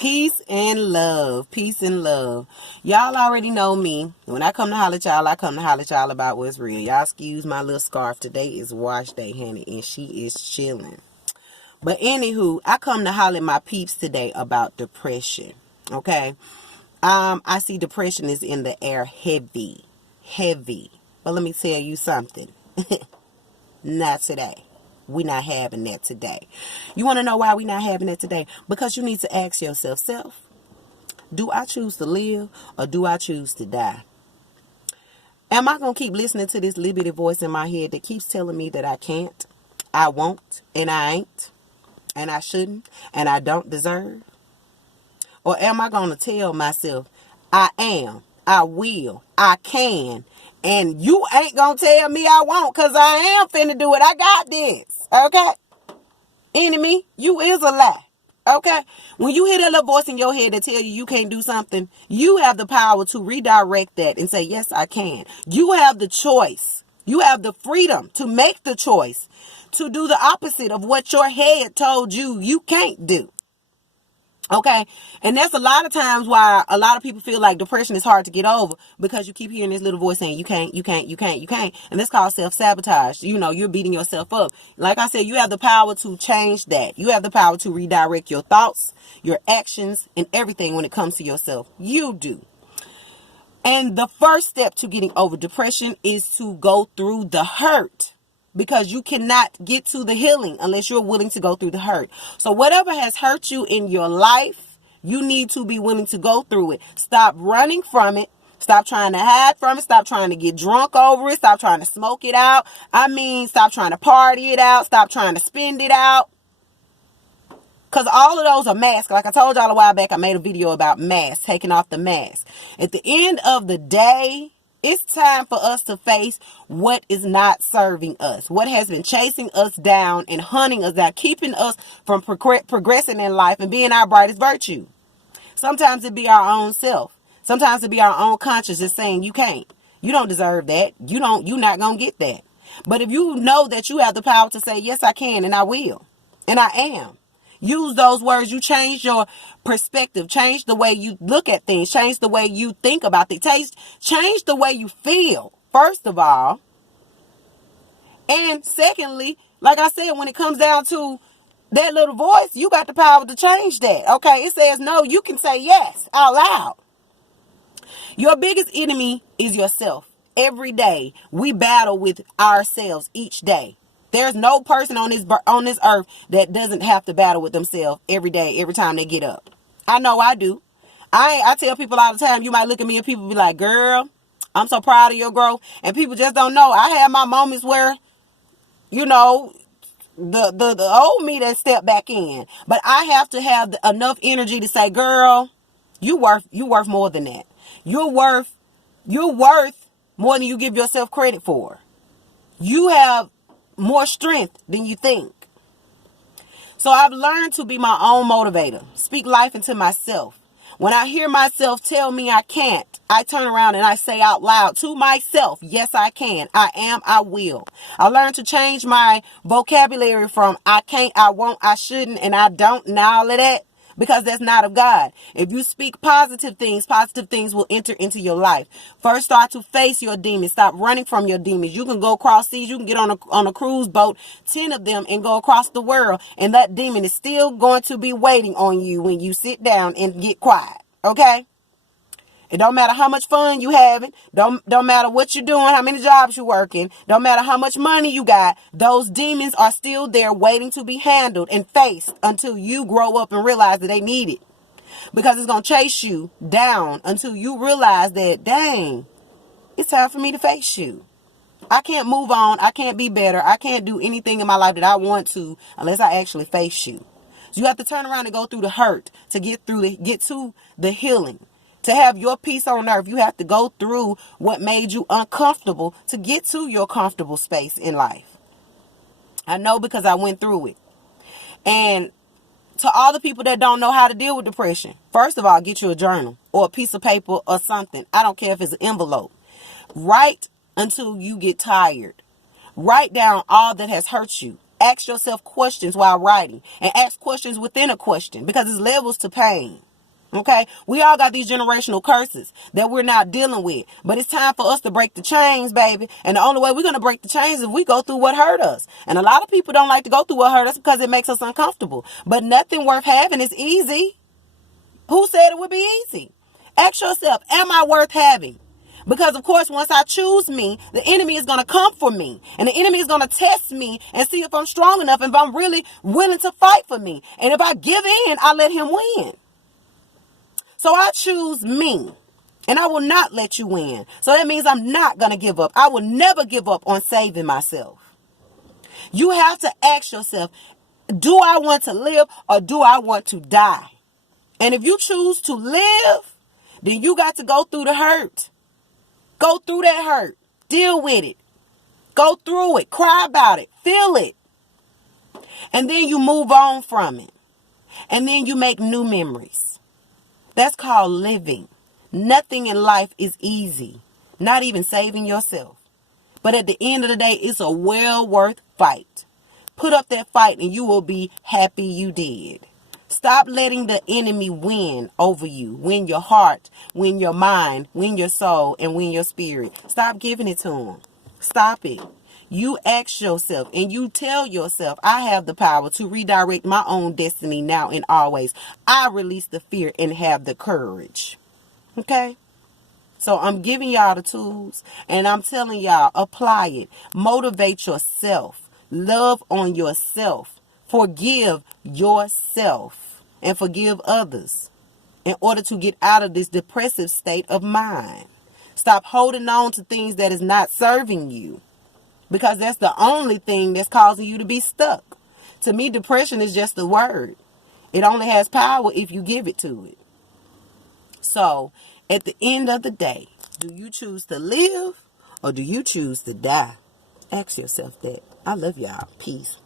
Peace and love. Peace and love. Y'all already know me. When I come to holler at y'all, I come to holler at y'all about what's real. Y'all excuse my little scarf. Today is wash day, honey, and she is chilling. But anywho, I come to holler at my peeps today about depression. Okay? I see depression is in the air heavy. Heavy. But let me tell you something. Not today. We're not having that today. You want to know why we're not having that today? Because you need to ask yourself, self, do I choose to live or do I choose to die? Am I going to keep listening to this little bitty voice in my head that keeps telling me that I can't, I won't, and I ain't, and I shouldn't, and I don't deserve? Or am I going to tell myself, I am, I will, I can, and you ain't going to tell me I won't, because I am finna do it. I got this. Okay? Enemy, you is a lie. Okay? When you hear that little voice in your head that tell you you can't do something, you have the power to redirect that and say, yes, I can. You have the choice. You have the freedom to make the choice to do the opposite of what your head told you you can't do. Okay, and that's a lot of times why a lot of people feel like depression is hard to get over, because you keep hearing this little voice saying you can't, you can't, you can't, you can't. And that's called self-sabotage. You know, you're beating yourself up. Like I said, you have the power to change that. You have the power to redirect your thoughts, your actions, and everything when it comes to yourself. You do. And the first step to getting over depression is to go through the hurt. Because you cannot get to the healing unless you're willing to go through the hurt. So whatever has hurt you in your life, you need to be willing to go through it. Stop running from it. Stop trying to hide from it. Stop trying to get drunk over it. Stop trying to smoke it out. Stop trying to party it out. Stop trying to spend it out. Because all of those are masks. Like I told y'all a while back, I made a video about masks, taking off the mask. At the end of the day, it's time for us to face what is not serving us, what has been chasing us down and hunting us down, keeping us from progressing in life and being our brightest virtue. Sometimes it be our own self. Sometimes it be our own conscience just saying you can't. You don't deserve that. You're not going to get that. But if you know that you have the power to say, yes, I can and I will and I am. Use those words. You change your perspective. Change the way you look at things. Change the way you think about things. Change the way you feel, first of all. And secondly, like I said, when it comes down to that little voice, you got the power to change that. Okay, it says no, you can say yes out loud. Your biggest enemy is yourself. Every day, we battle with ourselves each day. There's no person on this earth that doesn't have to battle with themselves every day, every time they get up. I know I do. I tell people all the time, you might look at me and people be like, girl, I'm so proud of your growth. And people just don't know. I have my moments where, you know, the old me that stepped back in. But I have to have enough energy to say, girl, you worth more than that. You're worth more than you give yourself credit for. You have more strength than you think. So I've learned to be my own motivator. Speak life into myself. When I hear myself tell me I can't, I turn around and I say out loud to myself, yes, I can. I am, I will. I learned to change my vocabulary from I can't, I won't, I shouldn't, and I don't, and all of that. Because that's not of God. If you speak positive things will enter into your life. First, start to face your demons. Stop running from your demons. You can go across seas. You can get on a cruise boat, 10 of them, and go across the world. And that demon is still going to be waiting on you when you sit down and get quiet. Okay? It don't matter how much fun you having. Don't matter what you're doing, how many jobs you're working. Don't matter how much money you got. Those demons are still there waiting to be handled and faced until you grow up and realize that they need it. Because it's going to chase you down until you realize that, dang, it's time for me to face you. I can't move on. I can't be better. I can't do anything in my life that I want to unless I actually face you. So you have to turn around and go through the hurt to get to the healing. To have your peace on earth, you have to go through what made you uncomfortable to get to your comfortable space in life. I know because I went through it. And to all the people that don't know how to deal with depression, first of all, get you a journal or a piece of paper or something. I don't care if it's an envelope. Write until you get tired. Write down all that has hurt you. Ask yourself questions while writing, and ask questions within a question, because there's levels to pain. Okay, we all got these generational curses that we're not dealing with. But it's time for us to break the chains, baby. And the only way we're going to break the chains is if we go through what hurt us. And a lot of people don't like to go through what hurt us because it makes us uncomfortable. But nothing worth having is easy. Who said it would be easy? Ask yourself, am I worth having? Because, of course, once I choose me, the enemy is going to come for me. And the enemy is going to test me and see if I'm strong enough, if I'm really willing to fight for me. And if I give in, I let him win. So I choose me, and I will not let you win. So that means I'm not going to give up. I will never give up on saving myself. You have to ask yourself, do I want to live or do I want to die? And if you choose to live, then you got to go through the hurt. Go through that hurt. Deal with it. Go through it. Cry about it. Feel it. And then you move on from it. And then you make new memories. That's called living. Nothing in life is easy. Not even saving yourself. But at the end of the day, it's a well worth fight. Put up that fight and you will be happy you did. Stop letting the enemy win over you. Win your heart, win your mind, win your soul, and win your spirit. Stop giving it to him. Stop it. You ask yourself and you tell yourself, I have the power to redirect my own destiny now and always. I release the fear and have the courage. Okay? So I'm giving y'all the tools and I'm telling y'all, apply it. Motivate yourself. Love on yourself. Forgive yourself and forgive others in order to get out of this depressive state of mind. Stop holding on to things that is not serving you. Because that's the only thing that's causing you to be stuck. To me, depression is just a word. It only has power if you give it to it. So, at the end of the day, do you choose to live or do you choose to die? Ask yourself that. I love y'all. Peace.